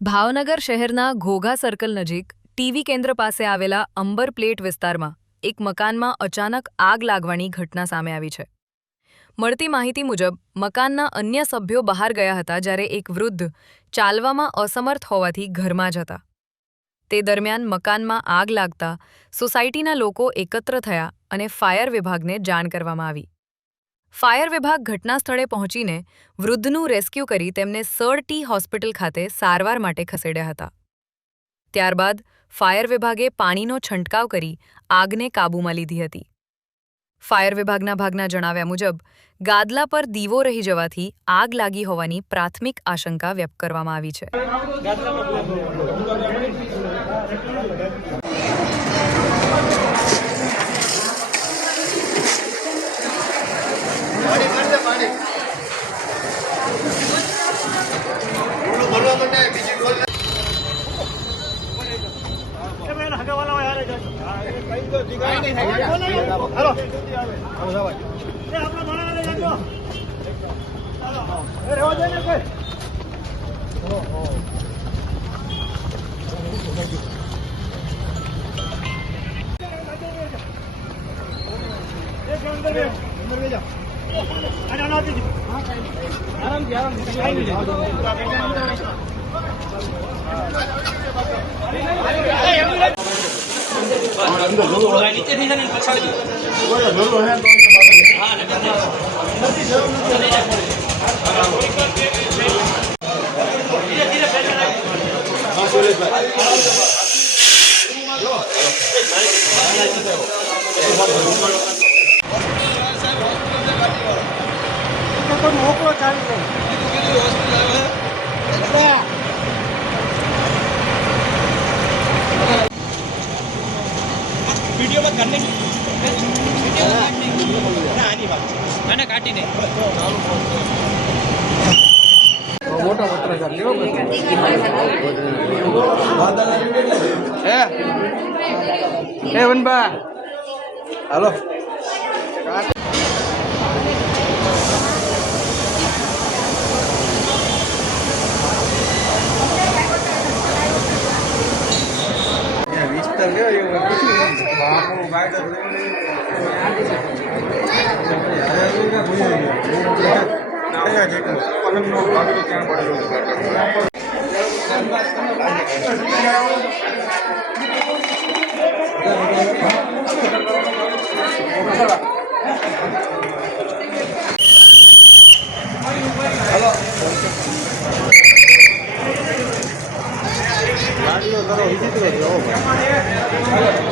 ભાવનગર શહેરના ઘોઘા સર્કલ નજીક ટીવી કેન્દ્ર પાસે આવેલા અંબર પ્લેટ વિસ્તારમાં એક મકાનમાં અચાનક આગ લાગવાની ઘટના સામે આવી છે। મળતી માહિતી મુજબ મકાનના અન્ય સભ્યો બહાર ગયા હતા જ્યારે એક વૃદ્ધ ચાલવામાં અસમર્થ હોવાથી ઘરમાં જ હતા। તે દરમિયાન મકાનમાં આગ લાગતા સોસાયટીના લોકો એકત્ર થયા અને ફાયર વિભાગને જાણ કરવામાં આવી। ફાયર વિભાગ ઘટના સ્થળે પહોંચીને વૃદ્ધનું રેસ્ક્યુ કરી તેમને સર ટી હોસ્પિટલ ખાતે સારવાર માટે ખસેડ્યા હતા। ત્યારબાદ ફાયર વિભાગે પાણીનો છંટકાવ કરી આગને કાબૂમાં લીધી હતી। ફાયર વિભાગના જણાવ્યા મુજબ ગાદલા પર દીવો રહી જવાથી આગ લાગી હોવાની પ્રાથમિક આશંકા વ્યક્ત કરવામાં આવી છે। वीडियो मत करने की ना आनी बात मैंने काटी नहीं मोटा पत्रकार लियो ए वनबा हेलो हेलो